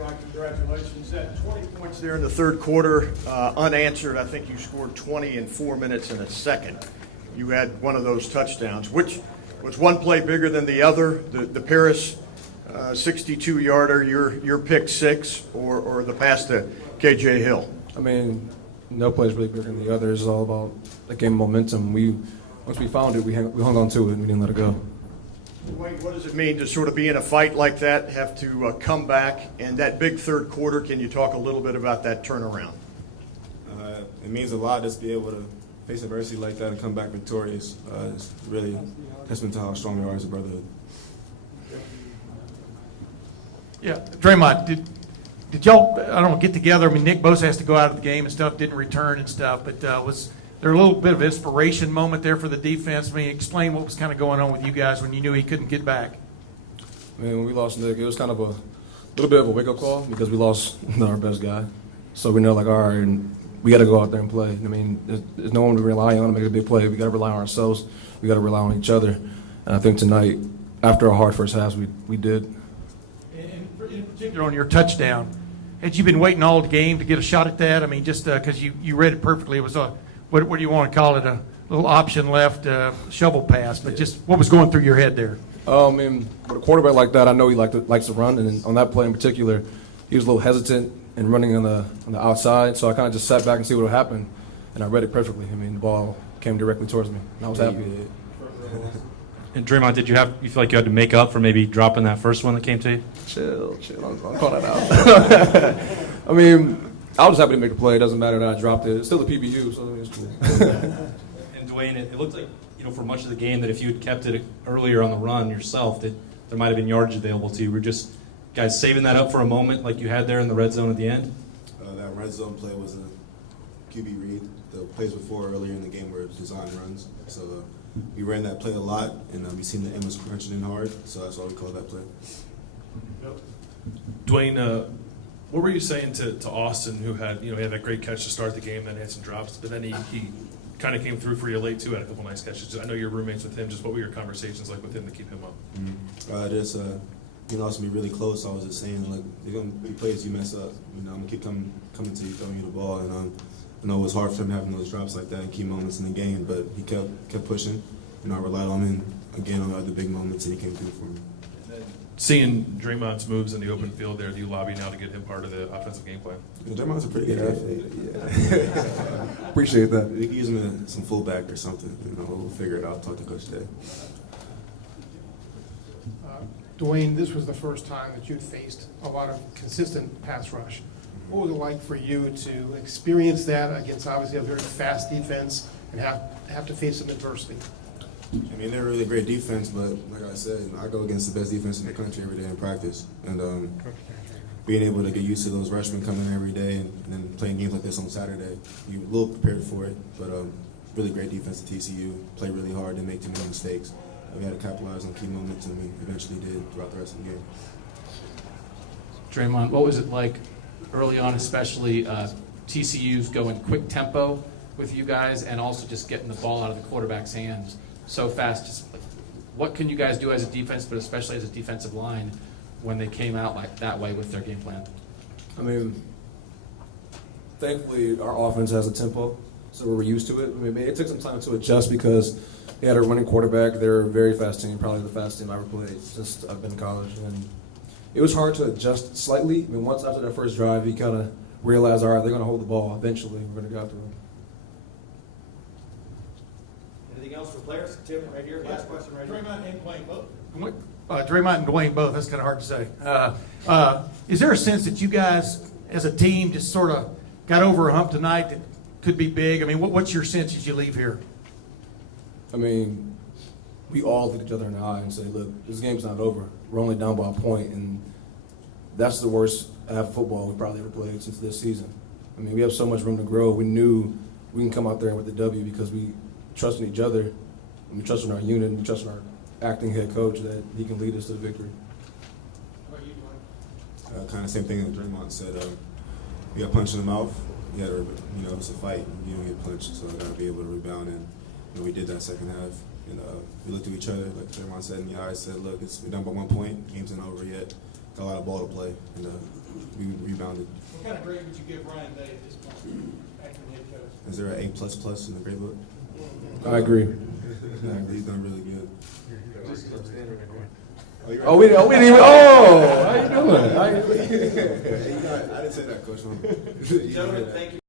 Dre'Mont, congratulations. That 20 points there in the third quarter, unanswered. I think you scored 20 in 4 minutes and a second. You had one of those touchdowns. Which was one play bigger than the other? The Paris 62-yarder, your pick six, or the pass to KJ Hill? I mean, no play is really bigger than the other. It's all about the game momentum. Once we found it, we hung on to it and we didn't let it go. Dwayne, what does it mean to sort of be in a fight like that, have to come back, and that big third quarter? Can you talk a little bit about that turnaround? It means a lot just to be able to face adversity like that and come back victorious. It's really testament to how strong we are as a brotherhood. Yeah, Dre'Mont, did y'all, I don't know, get together? I mean, Nick Bosa has to go out of the game and stuff, didn't return and stuff, but was there a little bit of inspiration moment there for the defense? I mean, explain what was kind of going on with you guys when you knew he couldn't get back. I mean, when we lost Nick, it was kind of a little bit of a wake-up call because we lost our best guy. So we know, like, all right, and we got to go out there and play. I mean, there's no one to rely on to make a big play. We got to rely on ourselves. We got to rely on each other. And I think tonight, after a hard first half, we did. In particular on your touchdown, had you been waiting all the game to get a shot at that? I mean, just because you read it perfectly, it was a, what do you want to call it, a little option left shovel pass, but just what was going through your head there? I mean, with a quarterback like that, I know he likes to run, and on that play in particular, he was a little hesitant and running on the outside, so I kind of just sat back and see what would happen, and I read it perfectly. I mean, the ball came directly towards me, and I was happy. And Dre'Mont, did you feel like you had to make up for maybe dropping that first one that came to you? Chill, I'm calling that out. I mean, I was happy to make a play. It doesn't matter that I dropped it. It's still a PBU, so it's cool. And Dwayne, it looked like, for much of the game that if you had kept it earlier on the run yourself, that there might have been yardage available to you. Were just guys saving that up for a moment like you had there in the red zone at the end? That red zone play was a QB read. The plays before earlier in the game were design runs. So we ran that play a lot, and we seen the end was crunching in hard, so that's why we called that play. Dwayne, what were you saying to Austin, who had he had that great catch to start the game, then had some drops, but then he kind of came through for you late too, had a couple nice catches. I know you're roommates with him. Just what were your conversations like with him to keep him up? Austin be really close. I was just saying, like, they're gonna be plays you mess up. I'm gonna keep coming to you, throwing you the ball, and I know it was hard for him having those drops like that in key moments in the game, but he kept pushing. I relied on him again on the other big moments, and he came through for me. Seeing Dre'Mont's moves in the open field there, do you lobby now to get him part of the offensive game plan? Dre'Mont's a pretty good athlete. Yeah. Appreciate that. We could use him in some fullback or something. We'll figure it out. Talk to Coach Day. Dwayne, this was the first time that you'd faced a lot of consistent pass rush. What was it like for you to experience that against obviously a very fast defense and have to face some adversity? I mean, they're a really great defense, but like I said, I go against the best defense in the country every day in practice. And being able to get used to those rushmen coming in every day and then playing games like this on Saturday, you're a little prepared for it, but really great defense at TCU, play really hard, didn't make too many mistakes. We had to capitalize on key moments, and we eventually did throughout the rest of the game. Dre'Mont, what was it like early on, especially TCU's going quick tempo with you guys and also just getting the ball out of the quarterback's hands so fast? Just like, what can you guys do as a defense, but especially as a defensive line, when they came out like that way with their game plan? I mean, thankfully our offense has a tempo, so we're used to it. I mean, it took some time to adjust because they had a running quarterback. They're a very fast team, probably the fastest team I ever played since I've been in college. And it was hard to adjust slightly. I mean, once after that first drive, you kind of realize, all right, they're going to hold the ball. Eventually, we're going to go after them. Anything else for players? Tim, right here. Last question right here. Dre'Mont and Dwayne both. Dre'Mont and Dwayne both. That's kind of hard to say. Is there a sense that you guys, as a team, just sort of got over a hump tonight that could be big? I mean, what's your sense as you leave here? I mean, we all look each other in the eye and say, look, this game's not over. We're only down by a point, and that's the worst half of football we probably ever played since this season. I mean, we have so much room to grow. We knew we can come out there with the W because we trust in each other, and we trust in our unit, and we trust in our acting head coach that he can lead us to the victory. What are you doing? Kind of same thing that Dre'Mont said. We got punched in the mouth. You got to, it's a fight. You don't get punched, so I got to be able to rebound. And we did that second half. And we looked at each other, like Dre'Mont said in the eyes, said, look, we're down by 1 point. Game's not over yet. Got a lot of ball to play, and we rebounded. What kind of grade would you give Ryan Day at this point, acting head coach? Is there an A++ in the grade book? I agree. He's done really good. Oh, we didn't even. Oh, how you doing? I didn't say that, Coach. Gentlemen, thank you.